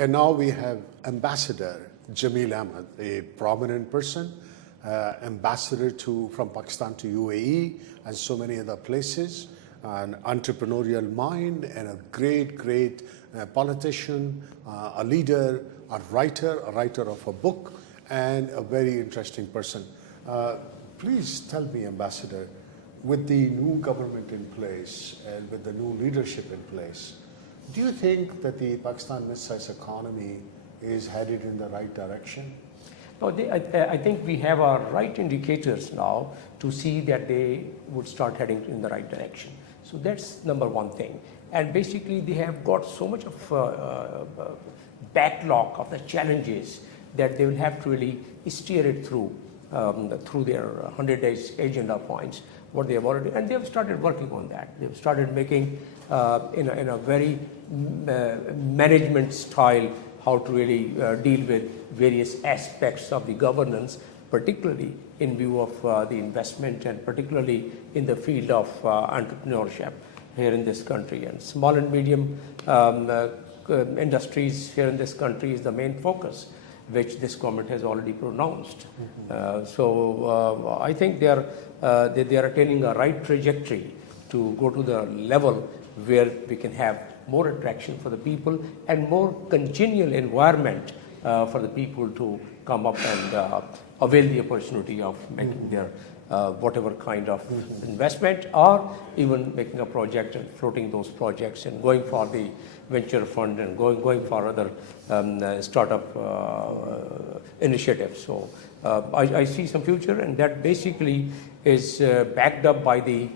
And now we have Ambassador Jamil Ahmed, a prominent person, ambassador from Pakistan to UAE and so many other places, an entrepreneurial mind and a great politician, a leader, a writer of a book, and a very interesting person. Please tell me, Ambassador, with the new government in place and with the new leadership in place, do you think that the Pakistan mid-sized economy is headed in the right direction? No, I think we have our right indicators now to see that they would start heading in the right direction. So that's number one thing. And basically they have got so much of backlog of the challenges that they will have to really steer it through their 100 days agenda points, what they have already, and they have started working on that. They've started making in a very management style how to really deal with various aspects of the governance, particularly in view of the investment and particularly in the field of entrepreneurship here in this country. And small and medium industries here in this country is the main focus, which this government has already pronounced. So I think they are attaining a right trajectory to go to the level where we can have more attraction for the people and more congenial environment for the people to come up and avail the opportunity of making their whatever kind of investment, or even making a project and floating those projects and going for the venture fund and going for other startup initiatives. So I see some future, and that basically is backed up by the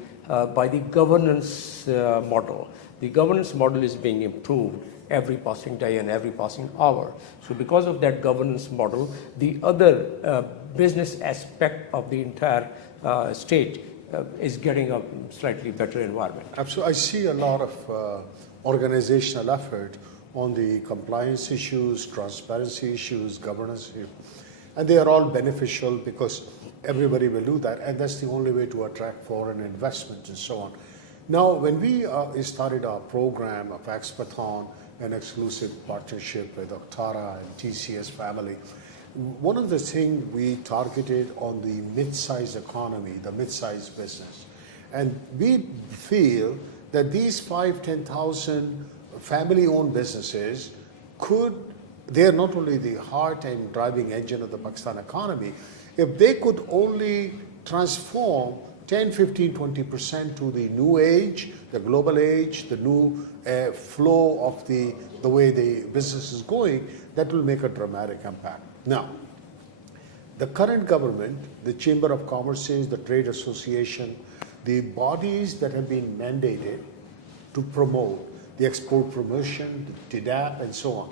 governance model. The governance model is being improved every passing day and every passing hour. So because of that governance model, the other business aspect of the entire state is getting a slightly better environment. Absolutely. I see a lot of organizational effort on the compliance issues, transparency issues, governance issues, and they are all beneficial because everybody will do that, and that's the only way to attract foreign investment and so on. Now, when we started our program of Expothon, an exclusive partnership with Octara and TCS family, one of the things we targeted on the mid-sized economy, the mid-sized business. And we feel that these 5,000-10,000 family-owned businesses they're not only the heart and driving engine of the Pakistan economy, if they could only transform 10, 15, 20% to the new age, the global age, the new flow of the way the business is going, that will make a dramatic impact. Now, the current government, the Chamber of Commerce, the Trade Association, the bodies that have been mandated to promote the export promotion, the TDAP, and so on.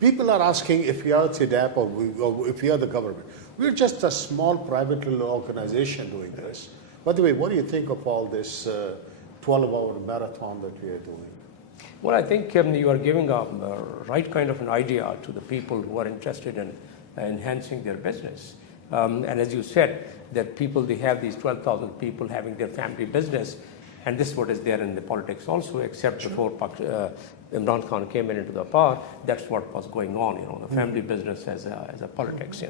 People are asking if we are TDAP or if we are the government. We're just a small private little organization doing this. By the way, what do you think of all this 12-hour marathon that we are doing? Well, I think you are giving a right kind of an idea to the people who are interested in enhancing their business. And as you said, that people, they have these 12,000 people having their family business, and this is what is there in the politics also, except before Imran Khan came into the power, that's what was going on, the family business as a politics,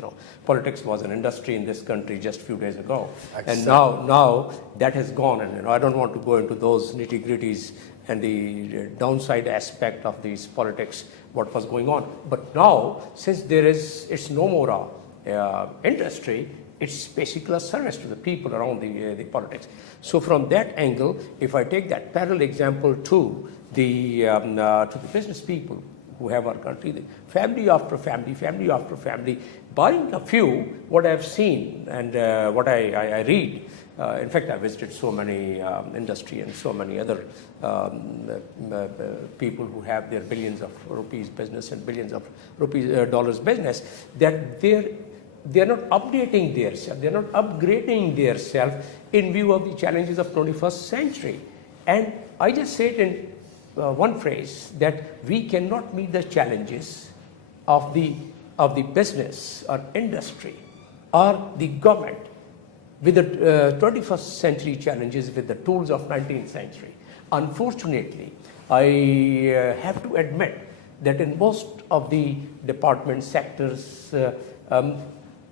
Politics was an industry in this country just a few days ago. And now that has gone, and I don't want to go into those nitty-gritties and the downside aspect of these politics, what was going on. But now, since it's no more industry, it's basically a service to the people around the politics. So from that angle, if I take that parallel example to the business people who have our country, the family after family, barring a few, what I've seen and what I read, in fact, I visited so many industry and so many other people who have their billions of rupees business and billions of dollars business, that they're not updating themselves, they're not upgrading themselves in view of the challenges of 21st century. And I just say it in one phrase, that we cannot meet the challenges of the business or industry or the government with the 21st century challenges with the tools of 19th century. Unfortunately, I have to admit that in most of the department sectors,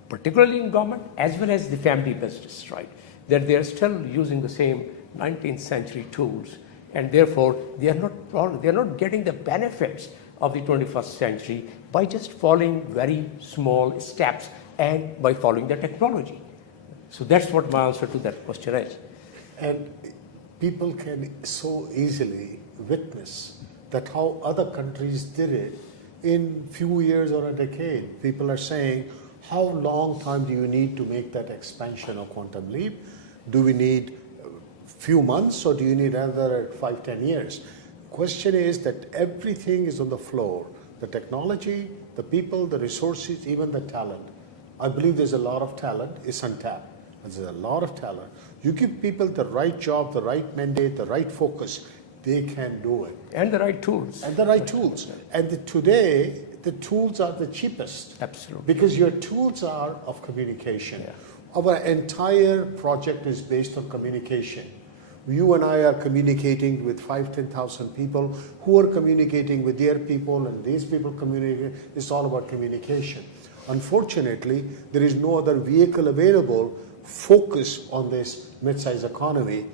particularly in government as well as the family business, right, that they are still using the same 19th century tools, and therefore they are not getting the benefits of the 21st century by just following very small steps and by following the technology. So that's what my answer to that question is. And people can so easily witness that how other countries did it in few years or a decade. People are saying, how long time do you need to make that expansion of quantum leap? Do we need a few months or do you need another 5-10 years? Question is that everything is on the floor. The technology, the people, the resources, even the talent. I believe there's a lot of talent, it's untapped. There's a lot of talent. You give people the right job, the right mandate, the right focus, they can do it. And the right tools. And the right tools. And today, the tools are the cheapest. Absolutely. Because your tools are of communication. Yeah. Our entire project is based on communication. You and I are communicating with 5,000-10,000 people who are communicating with their people, and these people communicate. It's all about communication. Unfortunately, there is no other vehicle available focus on this mid-size economy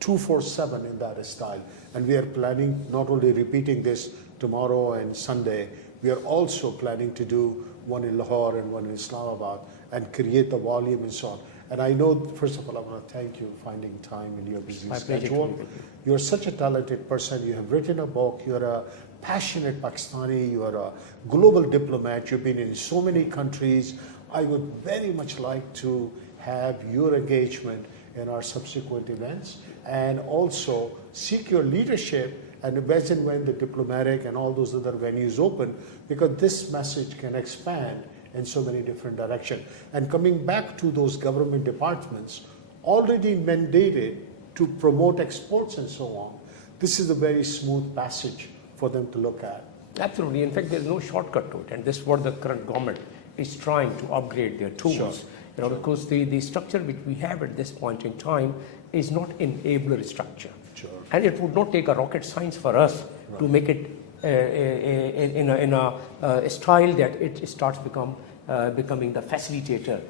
24/7 in that style. And we are planning not only repeating this tomorrow and Sunday, we are also planning to do one in Lahore and one in Islamabad and create the volume and so on. And I know, first of all, I want to thank you for finding time in your busy schedule. You're such a talented person. You have written a book. You're a passionate Pakistani. You are a global diplomat. You've been in so many countries. I would very much like to have your engagement in our subsequent events and also seek your leadership and imagine when the diplomatic and all those other venues open, because this message can expand in so many different directions. And coming back to those government departments already mandated to promote exports and so on, this is a very smooth passage for them to look at. Absolutely. In fact, there's no shortcut to it, and this is what the current government is trying to upgrade their tools. Sure. You know, because the structure which we have at this point in time is not enabler structure. Sure. And it would not take a rocket science for us to make it in a style that it starts becoming the facilitator.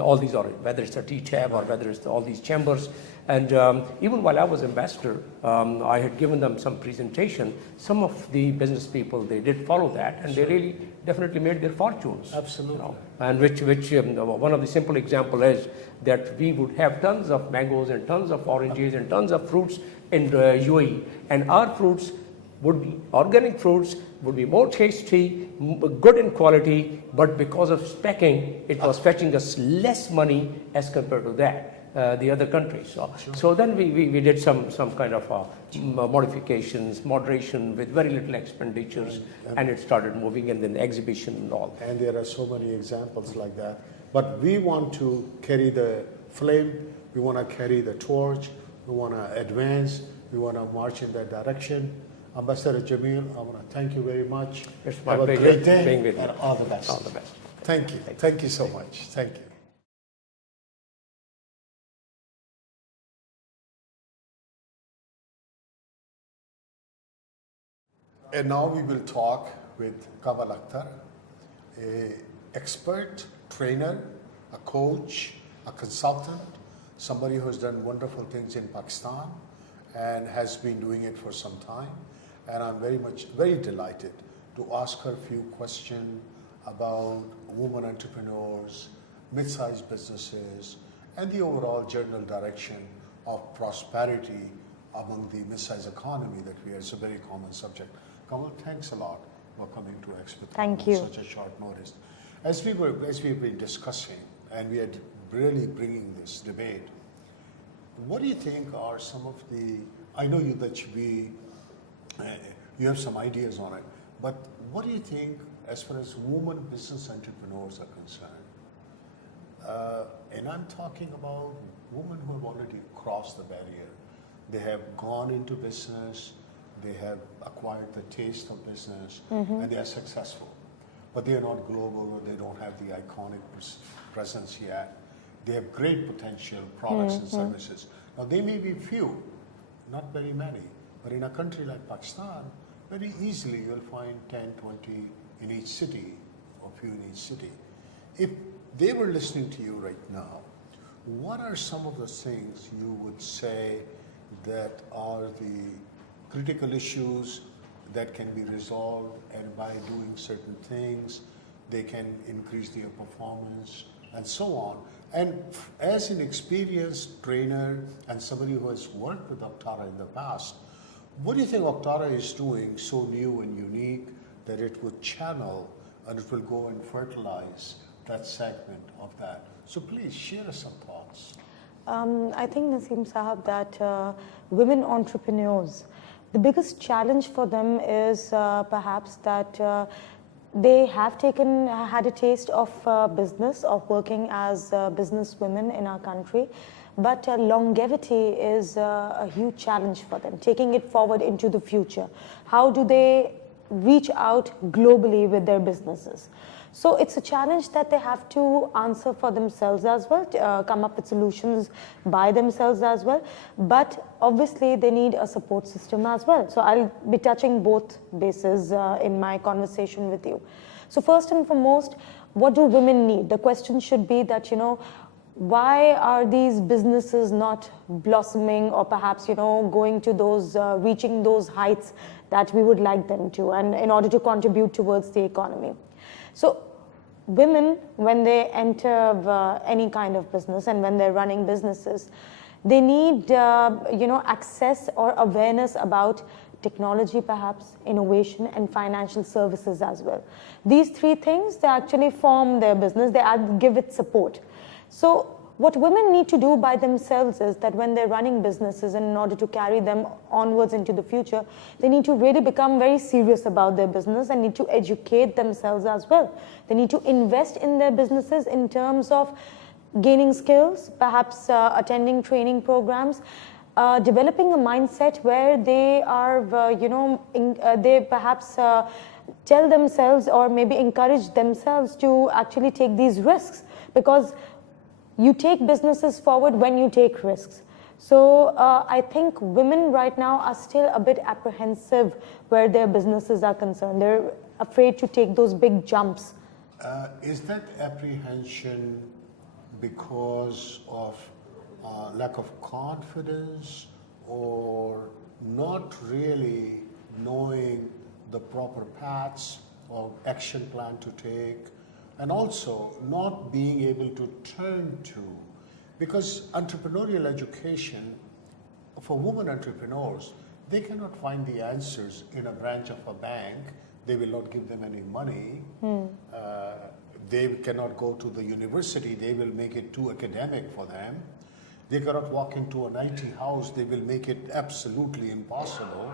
All these are, whether it's a T-tab or whether it's all these chambers. And even while I was ambassador, I had given them some presentation. Some of the business people, they did follow that, and they really definitely made their fortunes. Absolutely. You know, and which one of the simple example is that we would have tons of mangoes and tons of oranges and tons of fruits in UAE, and our fruits would be organic fruits, would be more tasty, good in quality, but because of specking, it was fetching us less money as compared to that. The other countries. So then we did some kind of modifications, moderation with very little expenditures, and it started moving, and then the exhibition and all. And there are so many examples like that. But we want to carry the flame, we want to carry the torch, we want to advance, we want to march in that direction. Ambassador Jamil, I want to thank you very much. It's my Have pleasure a great day being with you. and all the best. All the best. Thank you. Thank you so much. Thank you. And now we will talk with Kamal Akhtar, an expert, trainer, a coach, a consultant, somebody who has done wonderful things in Pakistan and has been doing it for some time. And I'm very delighted to ask her a few questions about women entrepreneurs, mid-sized businesses, and the overall general direction of prosperity among the mid-sized economy that we are. It's a very common subject. Kamal, thanks a lot for coming to Expothon. Thank you. On such a short notice. As we've been discussing, and we are really bringing this debate, what do you think are some of the? I know you have some ideas on it, but what do you think as far as women business entrepreneurs are concerned? And I'm talking about women who have already crossed the barrier. They have gone into business. They have acquired the taste of business, and they are successful. But they are not global, they don't have the iconic presence yet. They have great potential products and services. Now, they may be few, not very many, but in a country like Pakistan, very easily you'll find 10, 20 in each city, or few in each city. If they were listening to you right now, what are some of the things you would say that are the critical issues that can be resolved, and by doing certain things, they can increase their performance and so on? And as an experienced trainer and somebody who has worked with Octara in the past, what do you think Octara is doing so new and unique that it would channel and it will go and fertilize that segment of that? So please share us some thoughts. I think, Naseem Sahab, that women entrepreneurs, the biggest challenge for them is perhaps that they have had a taste of business, of working as business women in our country, but longevity is a huge challenge for them, taking it forward into the future. How do they reach out globally with their businesses? So it's a challenge that they have to answer for themselves as well, come up with solutions by themselves as well. But obviously they need a support system as well. So I'll be touching both bases in my conversation with you. So first and foremost, what do women need? The question should be that, why are these businesses not blossoming, or perhaps, going to those, reaching those heights that we would like them to, and in order to contribute towards the economy? So women, when they enter any kind of business and when they're running businesses, they need access or awareness about technology, perhaps innovation, and financial services as well. These three things, they actually form their business, they give it support. So what women need to do by themselves is that when they're running businesses, and in order to carry them onwards into the future, they need to really become very serious about their business and need to educate themselves as well. They need to invest in their businesses in terms of gaining skills, perhaps attending training programs, developing a mindset where they are, they perhaps tell themselves or maybe encourage themselves to actually take these risks, because you take businesses forward when you take risks. So I think women right now are still a bit apprehensive where their businesses are concerned. They're afraid to take those big jumps. Is that apprehension because of lack of confidence, or not really knowing the proper paths or action plan to take? And also not being able to turn to, because entrepreneurial education for women entrepreneurs, they cannot find the answers in a branch of a bank. They will not give them any money. They cannot go to the university. They will make it too academic for them. They cannot walk into an IT house. They will make it absolutely impossible.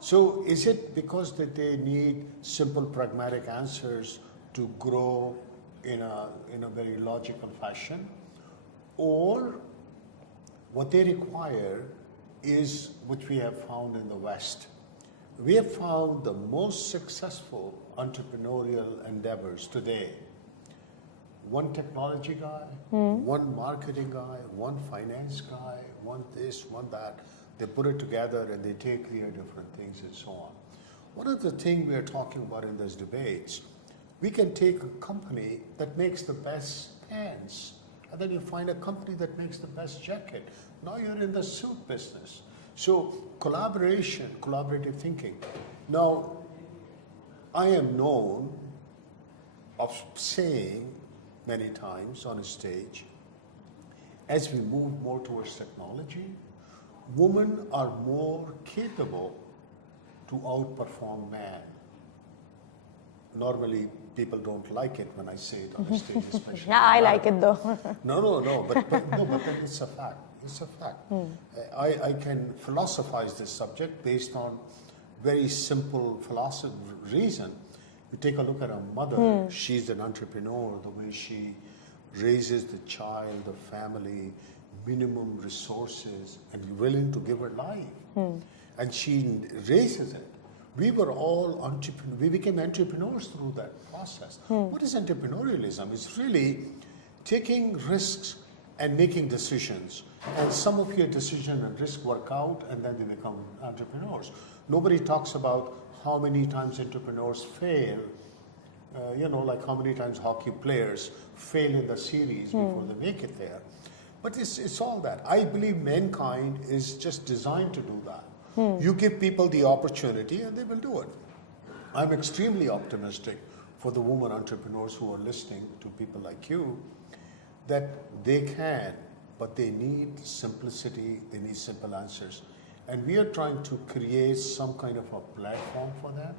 So is it because that they need simple pragmatic answers to grow in a very logical fashion, or what they require is, which we have found in the West, we have found the most successful entrepreneurial endeavors today: one technology guy, one marketing guy, one finance guy, one this, one that. They put it together and they take their different things and so on. One of the things we are talking about in these debates, we can take a company that makes the best pants, and then you find a company that makes the best jacket. Now you're in the suit business. So collaboration, collaborative thinking. Now, I am known of saying many times on a stage, as we move more towards technology, women are more capable to outperform man. Normally, people don't like it when I say it on a stage, especially. Yeah, I like it though. No, but then it's a fact. It's a fact. I can philosophize this subject based on very simple reason. You take a look at a mother, she's an entrepreneur, the way she raises the child, the family, minimum resources, and willing to give her life. And she raises it. We were all we became entrepreneurs through that process. What is entrepreneurialism? It's really taking risks and making decisions. And some of your decision and risk work out, and then they become entrepreneurs. Nobody talks about how many times entrepreneurs fail, like how many times hockey players fail in the series before they make it there. But it's all that. I believe mankind is just designed to do that. You give people the opportunity and they will do it. I'm extremely optimistic for the women entrepreneurs who are listening to people like you, that they can, but they need simplicity, they need simple answers. And we are trying to create some kind of a platform for them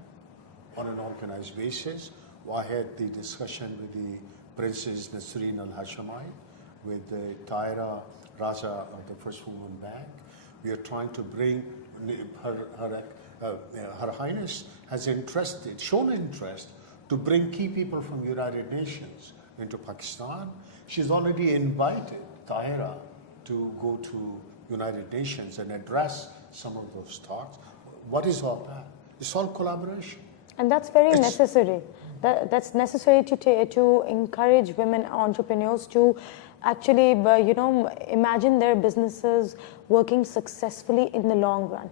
on an organized basis. I had the discussion with the Princess Nasreen Al-Hashemi, with Tahira Raza of the First Woman Bank. We are trying to bring Her Highness has shown interest to bring key people from United Nations into Pakistan. She's already invited Tahira to go to United Nations and address some of those talks. What is all that? It's all collaboration. And that's very necessary. That's necessary to encourage women entrepreneurs to actually, imagine their businesses working successfully in the long run.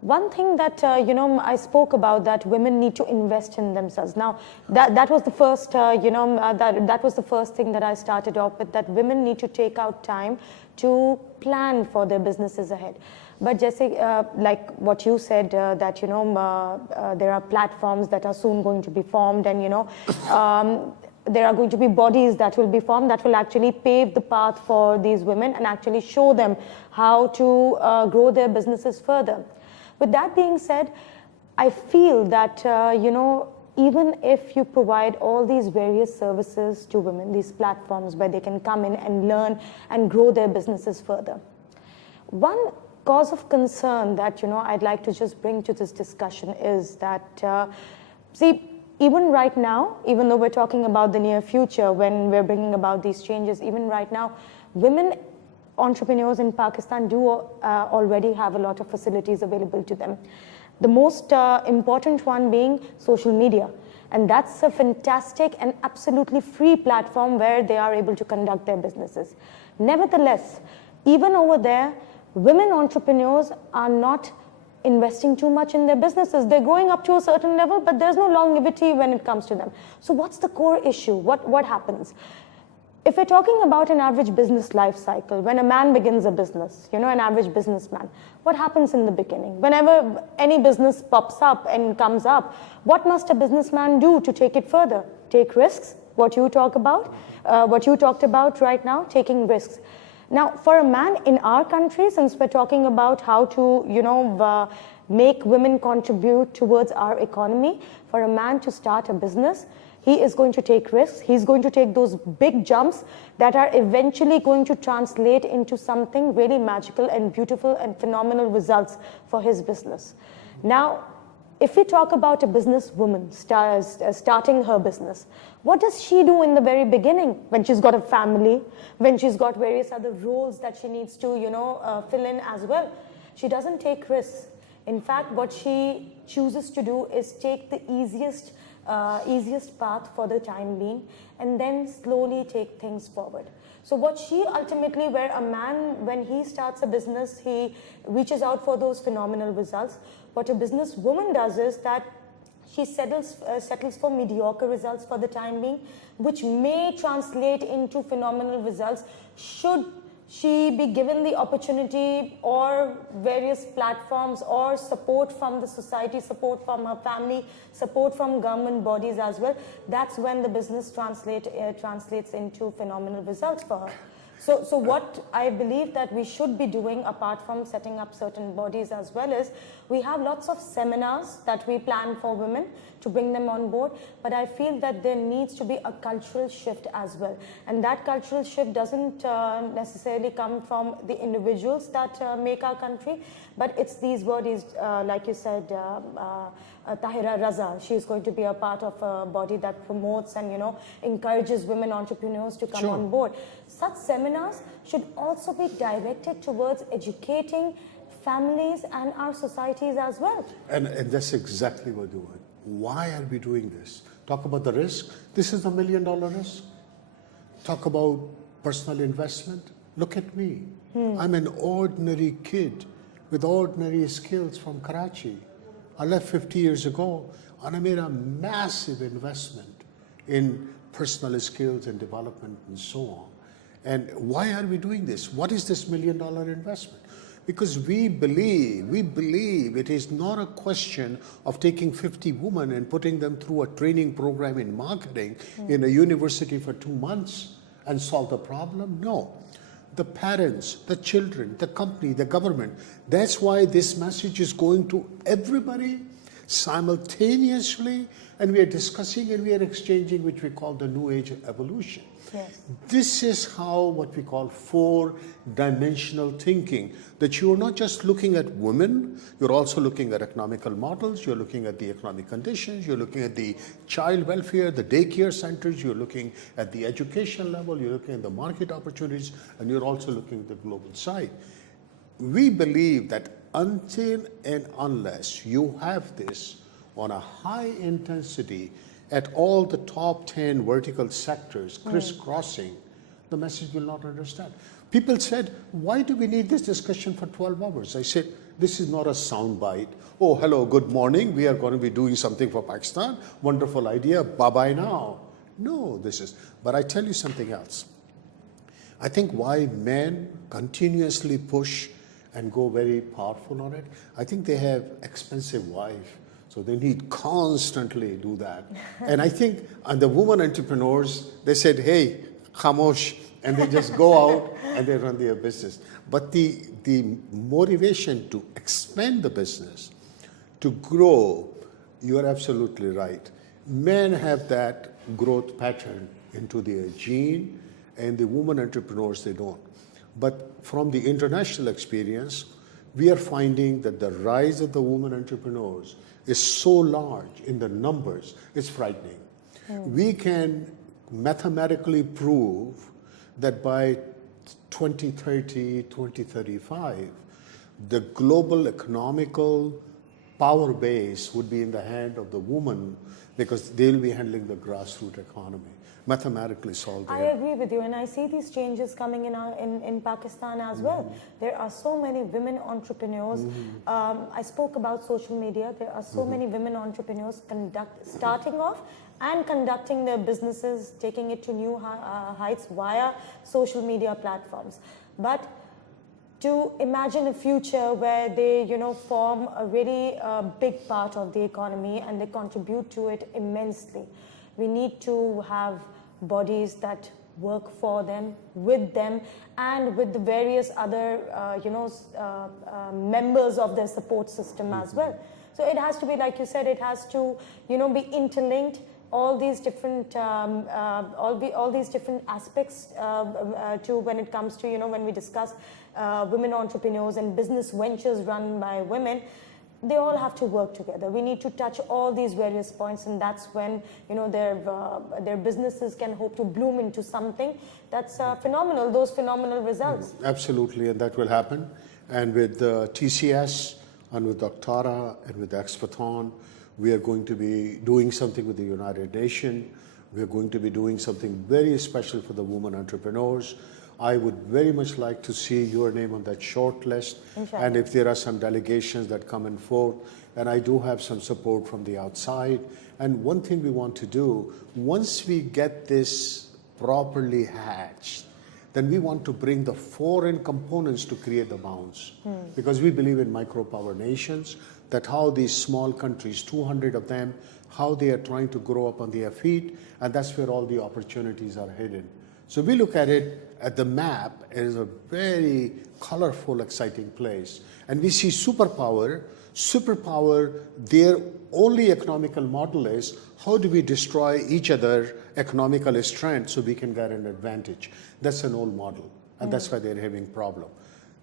One thing that I spoke about, that women need to invest in themselves. Now, that was the first that was the first thing that I started off with. That women need to take out time to plan for their businesses ahead. But Jesse, like what you said, that there are platforms that are soon going to be formed, and there are going to be bodies that will be formed that will actually pave the path for these women and actually show them how to grow their businesses further. With that being said, I feel that, even if you provide all these various services to women, these platforms where they can come in and learn and grow their businesses further, one cause of concern that, I'd like to just bring to this discussion is that, even right now, even though we're talking about the near future when we're bringing about these changes, even right now, women entrepreneurs in Pakistan do already have a lot of facilities available to them. The most important one being social media. And that's a fantastic and absolutely free platform where they are able to conduct their businesses. Nevertheless, even over there, women entrepreneurs are not investing too much in their businesses. They're going up to a certain level, but there's no longevity when it comes to them. So what's the core issue? What happens? If we're talking about an average business life cycle, when a man begins a business, an average businessman, what happens in the beginning? Whenever any business pops up and comes up, what must a businessman do to take it further? Take risks, what you talked about right now, taking risks. Now, for a man in our country, since we're talking about how to, make women contribute towards our economy, for a man to start a business, he is going to take risks. He's going to take those big jumps that are eventually going to translate into something really magical and beautiful and phenomenal results for his business. Now, if we talk about a businesswoman starting her business, what does she do in the very beginning when she's got a family, when she's got various other roles that she needs to, fill in as well? She doesn't take risks. In fact, what she chooses to do is take the easiest path for the time being and then slowly take things forward. So what she ultimately, where a man, when he starts a business, he reaches out for those phenomenal results. What a businesswoman does is that she settles for mediocre results for the time being, which may translate into phenomenal results should she be given the opportunity or various platforms or support from the society, support from her family, support from government bodies as well. That's when the business translates into phenomenal results for her. So what I believe that we should be doing, apart from setting up certain bodies as well, is we have lots of seminars that we plan for women to bring them on board, but I feel that there needs to be a cultural shift as well. And that cultural shift doesn't necessarily come from the individuals that make our country, but it's these bodies, like you said, Tahira Raza, she is going to be a part of a body that promotes and encourages women entrepreneurs to come on board. Such seminars should also be directed towards educating families and our societies as well. And that's exactly what we're doing. Why are we doing this? Talk about the risk. This is the $1 million risk. Talk about personal investment. Look at me. I'm an ordinary kid with ordinary skills from Karachi. I left 50 years ago and I made a massive investment in personal skills and development and so on. And why are we doing this? What is this $1 million investment? Because we believe it is not a question of taking 50 women and putting them through a training program in marketing in a university for 2 months and solve the problem. No. The parents, the children, the company, the government. That's why this message is going to everybody simultaneously, and we are discussing and we are exchanging, which we call the New Age evolution. Yes. This is how what we call 4-dimensional thinking, that you are not just looking at women, you're also looking at economical models, you're looking at the economic conditions, you're looking at the child welfare, the daycare centers, you're looking at the education level, you're looking at the market opportunities, and you're also looking at the global side. We believe that until and unless you have this on a high intensity at all the top 10 vertical sectors crisscrossing, the message will not understand. People said, why do we need this discussion for 12 hours? I said, this is not a soundbite. Oh, hello, good morning. We are going to be doing something for Pakistan. Wonderful idea. Bye-bye now. No, this is. But I tell you something else. I think why men continuously push and go very powerful on it, I think they have expensive wife. So they need constantly do that. And I think the women entrepreneurs, they said, hey, khamosh, and they just go out and they run their business. But the motivation to expand the business, to grow, you are absolutely right. Men have that growth pattern into their gene, and the women entrepreneurs, they don't. But from the international experience, we are finding that the rise of the women entrepreneurs is so large in the numbers, it's frightening. We can mathematically prove that by 2030, 2035, the global economical power base would be in the hand of the woman because they'll be handling the grassroots economy. Mathematically solved. I agree with you, and I see these changes coming in Pakistan as well. There are so many women entrepreneurs. I spoke about social media. There are so many women entrepreneurs starting off and conducting their businesses, taking it to new heights via social media platforms. But to imagine a future where they, form a really big part of the economy and they contribute to it immensely. We need to have bodies that work for them, with them, and with the various other, members of their support system as well. So it has to be, like you said, it has to, be interlinked. All these different, all these different aspects to when it comes to, when we discuss women entrepreneurs and business ventures run by women. They all have to work together. We need to touch all these various points, and that's when their businesses can hope to bloom into something that's phenomenal. Those phenomenal results. Absolutely, and that will happen. And with TCS, and with Doctara, and with Expothon, we are going to be doing something with the United Nations. We are going to be doing something very special for the women entrepreneurs. I would very much like to see your name on that short list. Inshallah. And if there are some delegations that come in forth, and I do have some support from the outside. And one thing we want to do, once we get this properly hatched, then we want to bring the foreign components to create the bounds. Because we believe in micropower nations, that how these small countries, 200 of them, how they are trying to grow up on their feet, and that's where all the opportunities are hidden. So we look at it at the map as a very colorful, exciting place. And we see superpower, their only economical model is how do we destroy each other economical strength so we can get an advantage. That's an old model, and that's why they're having problem.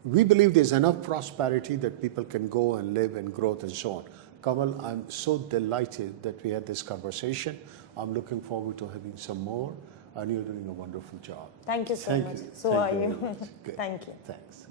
We believe there's enough prosperity that people can go and live and growth and so on. Kamal, I'm so delighted that we had this conversation. I'm looking forward to having some more. And you're doing a wonderful job. Thank you so much. You. So Thank are you. you. Good. Thank you. Thanks.